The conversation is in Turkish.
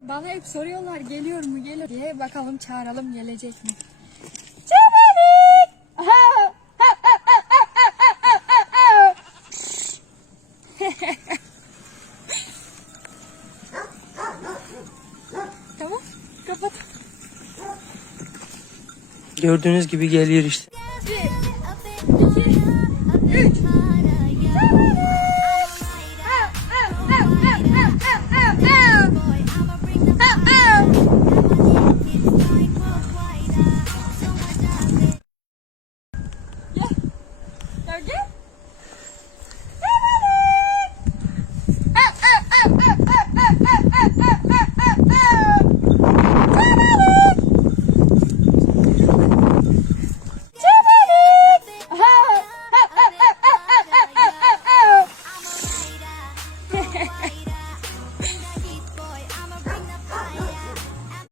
Bana hep soruyorlar geliyor mu geliyor diye, bakalım çağıralım gelecek mi? Tamam, kapat. Gördüğünüz gibi geliyor işte.